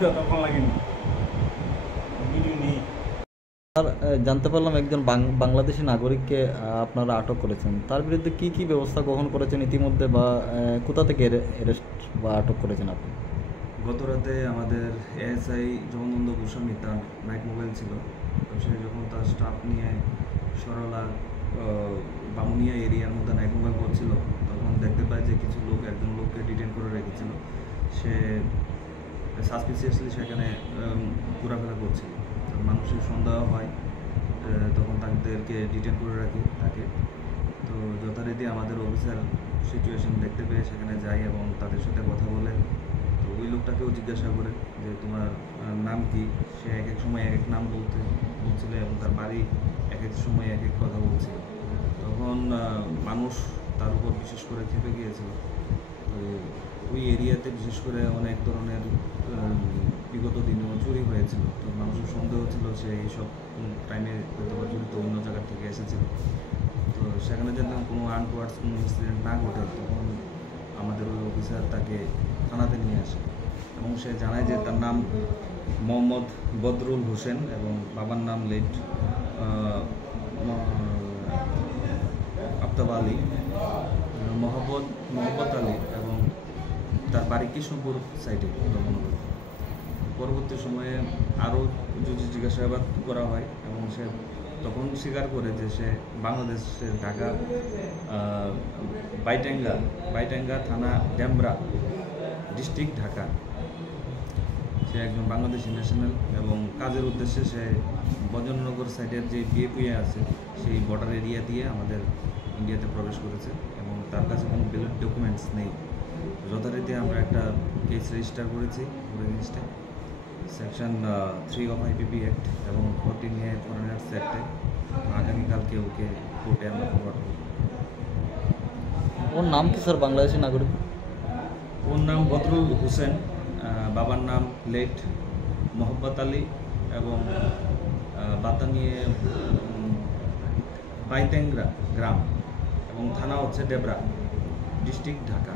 তখন লাগেনি ভিডিও নেই। আর জানতে পারলাম একজন বাংলাদেশি নাগরিককে আপনারা আটক করেছেন। তার বিরুদ্ধে কি কি ব্যবস্থা গ্রহণ করেছেন ইতিমধ্যে, বা কোথা থেকে অ্যারেস্ট বা আটক করেছেন আপনি? গত রাতে আমাদের এএসআই জগনন্দ গোস্বামী তার নাইট মোবাইল ছিল, তো সে যখন তার স্টাফ নিয়ে সরলা বামুনিয়া এরিয়ার মধ্যে নাইট মোবাইল করছিল, তখন দেখতে পায় যে কিছু লোক একজন লোককে ডিটেন করে রেখেছিল। সে সাসপিসিয়াসলি সেখানে ঘোরাফেরা করছিল। তো মানুষের সন্দেহ হয়, তখন তাদেরকে ডিটেন করে রাখি তাকে। তো যথারীতি আমাদের অফিসার সিচুয়েশন দেখতে পেয়ে সেখানে যাই এবং তাদের সাথে কথা বলে, তো ওই লোকটাকেও জিজ্ঞাসা করে যে তোমার নাম কি। সে এক এক সময় এক এক নাম বলছিল এবং তার বাড়ি এক এক সময় এক এক কথা বলছিল। তখন মানুষ তার উপর বিশেষ করে খেপে গিয়েছিল। তো ওই এরিয়াতে বিশেষ করে অনেক ধরনের বিগত দিনেও চুরি হয়েছিল, তো মানুষের সন্দেহ ছিল সে এইসব ক্রাইমে হয়তো জড়িত অন্য জায়গা থেকে এসেছিল। তো সেখানে যেন কোনো আনটোয়ার্ডস কোনো ইনসিডেন্ট না ঘটে, তখন আমাদের ওই অফিসার তাকে থানাতে নিয়ে আসে এবং সে জানায় যে তার নাম মোহাম্মদ বদরুল হোসেন এবং বাবার নাম লেট আফতাব আলী, মোহাম্মদ আলী, এবং তার বাড়ি কৃষ্ণপুর সাইডে দমনগর। পরবর্তী সময়ে আরও জিজ্ঞাসাবাদ করা হয় এবং সে তখন স্বীকার করে যে সে বাংলাদেশের ঢাকা বাইটাঙ্গা থানা ড্যামরা ডিস্ট্রিক্ট ঢাকা। সে একজন বাংলাদেশি ন্যাশনাল এবং কাজের উদ্দেশ্যে সে ভজননগর সাইডের যে বিএপিএ আছে সেই বর্ডার এরিয়া দিয়ে আমাদের ইন্ডিয়াতে প্রবেশ করেছে এবং তার কাছে কোনো ভ্যালিড ডকুমেন্টস নেই। যথারীতি আমরা একটা কেস রেজিস্টার করেছি ওর এগেনস্টে, সেকশন 3 অফ আইপিপি অ্যাক্ট এবং 14A ফরেনার্স অ্যাক্টে। আগামীকালকে ওকে কোর্টে আমরা ফরওয়ার্ড করব। ওর নাম কি স্যার, বাংলাদেশি নাগরিক? ওর নাম বদরুল হোসেন, বাবার নাম লেট মোহাম্মদ আলী এবং বাতানিয়ে বাইতেঙ্গরা গ্রাম এবং থানা হচ্ছে ডেবরা ডিস্ট্রিক্ট ঢাকা।